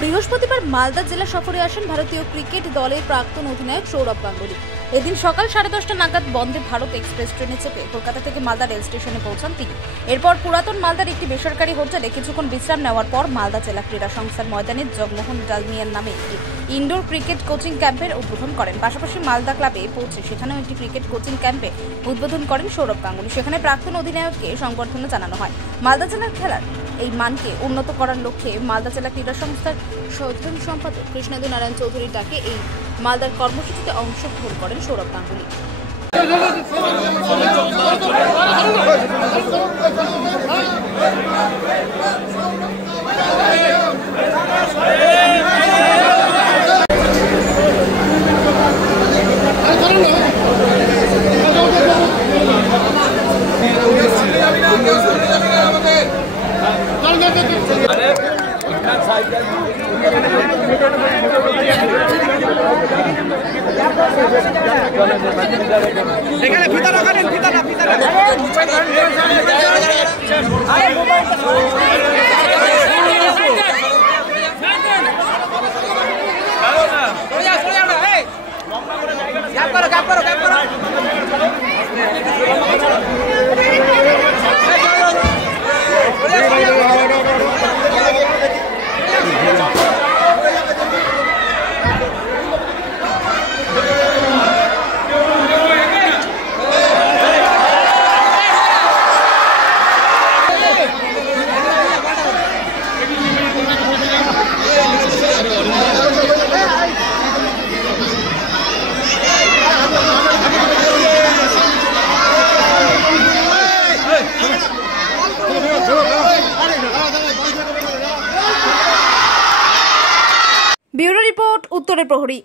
বৃহস্পতিবার মালদা জেলা সফরে আসেন ভারতীয় ক্রিকেট দলের প্রাক্তন অধিনায়ক সৌরভ গাঙ্গুলি। এদিন সকাল 10:30 নাগাদ বন্দে ভারত এক্সপ্রেস ট্রেনে চেপে কলকাতা থেকে মালদা রেল স্টেশনে পৌঁছান তিনি। এরপর পুরাতন মালদার একটি বেসরকারি হোটেলে কিছুক্ষণ বিশ্রাম নেওয়ার পর মালদা জেলা ক্রীড়া সংস্থার ময়দানে জগমোহন ডালমিয়ার নামে একটি ইনডোর ক্রিকেট কোচিং ক্যাম্পের উদ্বোধন করেন। পাশাপাশি মালদা ক্লাবে পৌঁছে সেখানেও একটি ক্রিকেট কোচিং ক্যাম্পে উদ্বোধন করেন সৌরভ গাঙ্গুলি। সেখানে প্রাক্তন অধিনায়ককে সংবর্ধনা জানানো হয়। মালদা জেলার খেলার এই মানকে উন্নত করার লক্ষ্যে মালদা জেলা ক্রীড়া সংস্থার সাধারণ সম্পাদক কৃষ্ণেন্দু নারায়ণ চৌধুরীর ডাকে এই মালদার কর্মসূচিতে অংশগ্রহণ করেন সৌরভ গাঙ্গুলি। এখানে ফিতা লাগালেন, ফিতা না ক্যাপ করো ব্যুরো রিপোর্ট, উত্তরের প্রহরী।